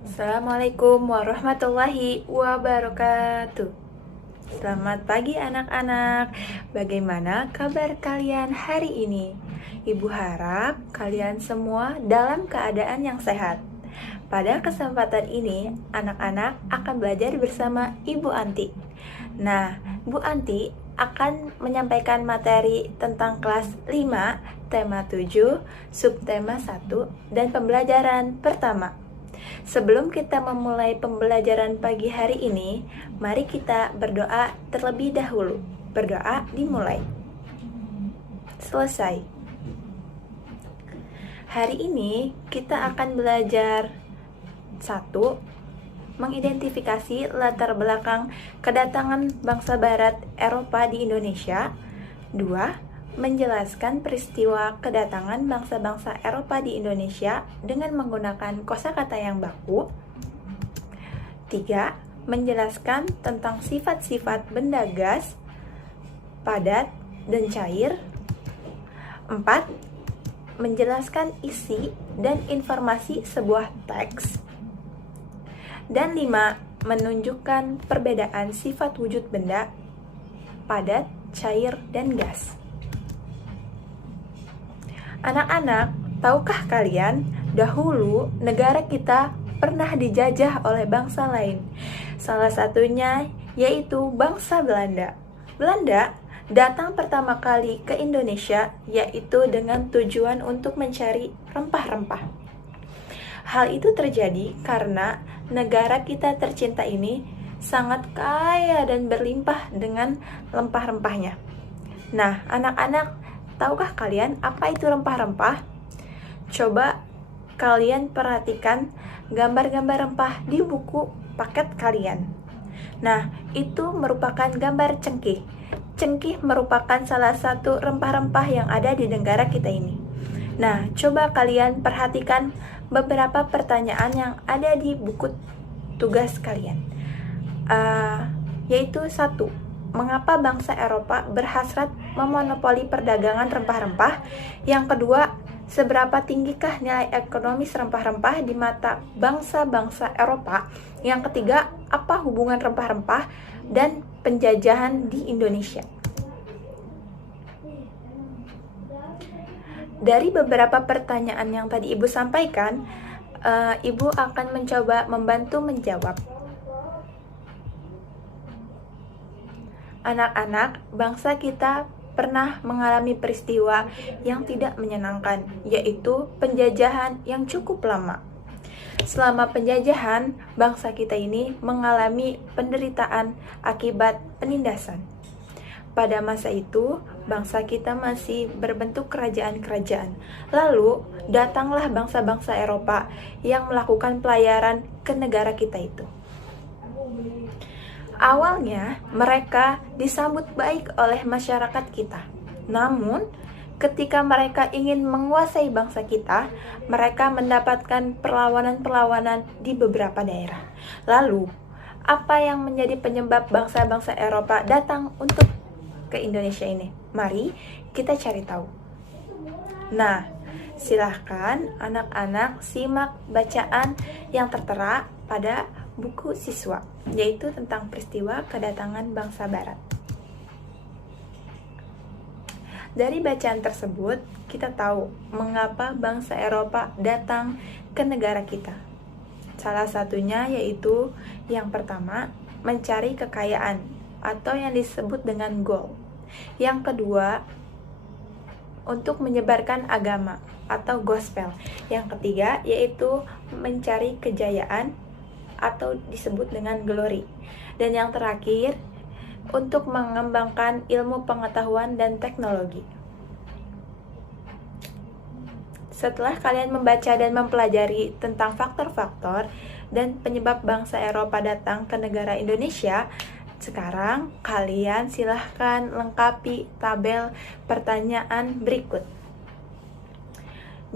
Assalamualaikum warahmatullahi wabarakatuh. Selamat pagi anak-anak. Bagaimana kabar kalian hari ini? Ibu harap kalian semua dalam keadaan yang sehat. Pada kesempatan ini, anak-anak akan belajar bersama Ibu Anti. Nah, Bu Anti akan menyampaikan materi tentang kelas 5, tema 7, subtema 1, dan pembelajaran pertama. Sebelum kita memulai pembelajaran pagi hari ini, mari kita berdoa terlebih dahulu. Berdoa dimulai. Selesai. Hari ini kita akan belajar 1. Mengidentifikasi latar belakang kedatangan bangsa barat Eropa di Indonesia. 2. Menjelaskan peristiwa kedatangan bangsa-bangsa Eropa di Indonesia dengan menggunakan kosakata yang baku. 3. Menjelaskan tentang sifat-sifat benda gas, padat, dan cair. 4. Menjelaskan isi dan informasi sebuah teks. Dan 5. Menunjukkan perbedaan sifat wujud benda, padat, cair, dan gas. Anak-anak, tahukah kalian, dahulu negara kita pernah dijajah oleh bangsa lain. Salah satunya yaitu bangsa Belanda. Belanda datang pertama kali ke Indonesia yaitu dengan tujuan untuk mencari rempah-rempah. Hal itu terjadi karena negara kita tercinta ini sangat kaya dan berlimpah dengan rempah-rempahnya. Nah, anak-anak, tahukah kalian apa itu rempah-rempah? Coba kalian perhatikan gambar-gambar rempah di buku paket kalian. Nah, itu merupakan gambar cengkih. Cengkih merupakan salah satu rempah-rempah yang ada di negara kita ini. Nah, coba kalian perhatikan beberapa pertanyaan yang ada di buku tugas kalian. Yaitu 1. Mengapa bangsa Eropa berhasrat memonopoli perdagangan rempah-rempah? Yang kedua, seberapa tinggikah nilai ekonomis rempah-rempah di mata bangsa-bangsa Eropa? Yang ketiga, apa hubungan rempah-rempah dan penjajahan di Indonesia? Dari beberapa pertanyaan yang tadi Ibu sampaikan, Ibu akan mencoba membantu menjawab. Anak-anak, bangsa kita pernah mengalami peristiwa yang tidak menyenangkan, yaitu penjajahan yang cukup lama. Selama penjajahan, bangsa kita ini mengalami penderitaan akibat penindasan. Pada masa itu, bangsa kita masih berbentuk kerajaan-kerajaan. Lalu, datanglah bangsa-bangsa Eropa yang melakukan pelayaran ke negara kita itu. Awalnya, mereka disambut baik oleh masyarakat kita. Namun, ketika mereka ingin menguasai bangsa kita, mereka mendapatkan perlawanan-perlawanan di beberapa daerah. Lalu, apa yang menjadi penyebab bangsa-bangsa Eropa datang untuk ke Indonesia ini? Mari kita cari tahu. Nah, silahkan anak-anak simak bacaan yang tertera pada buku siswa, yaitu tentang peristiwa kedatangan bangsa barat. Dari bacaan tersebut, kita tahu mengapa bangsa Eropa datang ke negara kita. Salah satunya yaitu yang pertama, mencari kekayaan atau yang disebut dengan gold. Yang kedua, untuk menyebarkan agama atau gospel. Yang ketiga, yaitu mencari kejayaan atau disebut dengan glory. Dan yang terakhir, untuk mengembangkan ilmu pengetahuan dan teknologi. Setelah kalian membaca dan mempelajari tentang faktor-faktor dan penyebab bangsa Eropa datang ke negara Indonesia, sekarang kalian silahkan lengkapi tabel pertanyaan berikut.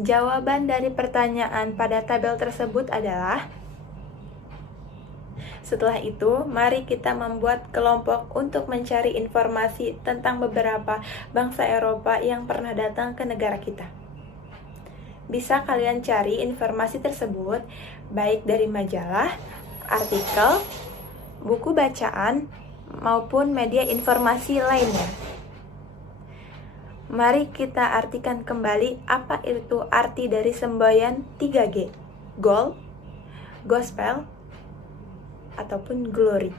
Jawaban dari pertanyaan pada tabel tersebut adalah: setelah itu, mari kita membuat kelompok untuk mencari informasi tentang beberapa bangsa Eropa yang pernah datang ke negara kita. Bisa kalian cari informasi tersebut baik dari majalah, artikel, buku bacaan, maupun media informasi lainnya. Mari kita artikan kembali apa itu arti dari semboyan 3G, gold, gospel, ataupun glory.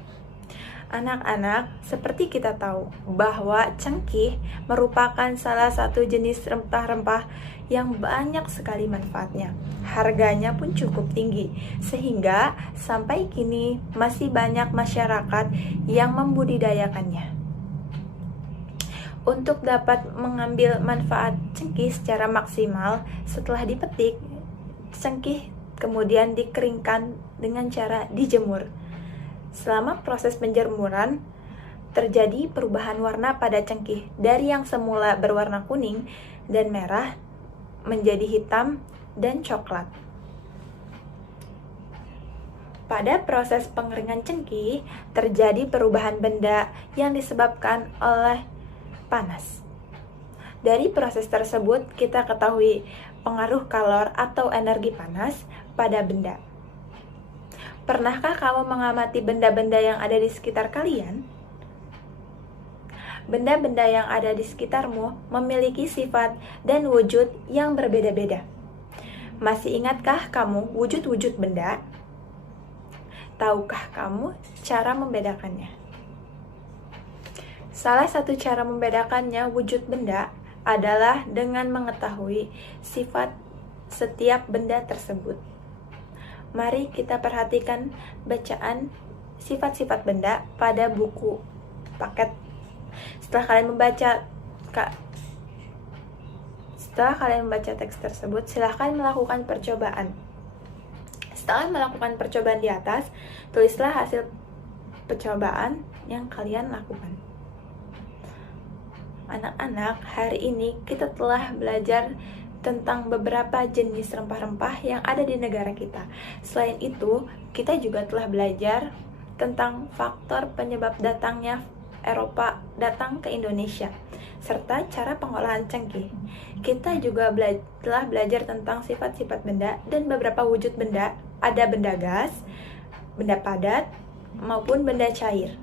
Anak-anak, seperti kita tahu bahwa cengkih merupakan salah satu jenis rempah-rempah yang banyak sekali manfaatnya. Harganya pun cukup tinggi, sehingga sampai kini masih banyak masyarakat yang membudidayakannya. Untuk dapat mengambil manfaat cengkih secara maksimal, setelah dipetik, cengkih kemudian dikeringkan dengan cara dijemur. Selama proses penjemuran, terjadi perubahan warna pada cengkih dari yang semula berwarna kuning dan merah menjadi hitam dan coklat. Pada proses pengeringan cengkih, terjadi perubahan benda yang disebabkan oleh panas. Dari proses tersebut, kita ketahui pengaruh kalor atau energi panas pada benda. Pernahkah kamu mengamati benda-benda yang ada di sekitar kalian? Benda-benda yang ada di sekitarmu memiliki sifat dan wujud yang berbeda-beda. Masih ingatkah kamu wujud-wujud benda? Tahukah kamu cara membedakannya? Salah satu cara membedakannya wujud benda adalah dengan mengetahui sifat setiap benda tersebut. Mari kita perhatikan bacaan sifat-sifat benda pada buku paket. Setelah kalian membaca teks tersebut, silahkan melakukan percobaan. Setelah melakukan percobaan di atas, tulislah hasil percobaan yang kalian lakukan. Anak-anak, hari ini kita telah belajar tentang beberapa jenis rempah-rempah yang ada di negara kita. Selain itu, kita juga telah belajar tentang faktor penyebab datangnya Eropa datang ke Indonesia, serta cara pengolahan cengkih. Kita juga telah belajar tentang sifat-sifat benda dan beberapa wujud benda. Ada benda gas, benda padat, maupun benda cair.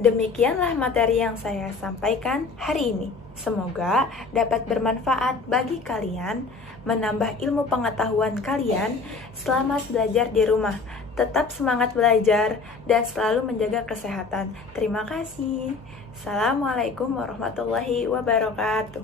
Demikianlah materi yang saya sampaikan hari ini. Semoga dapat bermanfaat bagi kalian, menambah ilmu pengetahuan kalian. Selamat belajar di rumah. Tetap semangat belajar dan selalu menjaga kesehatan. Terima kasih. Assalamualaikum warahmatullahi wabarakatuh.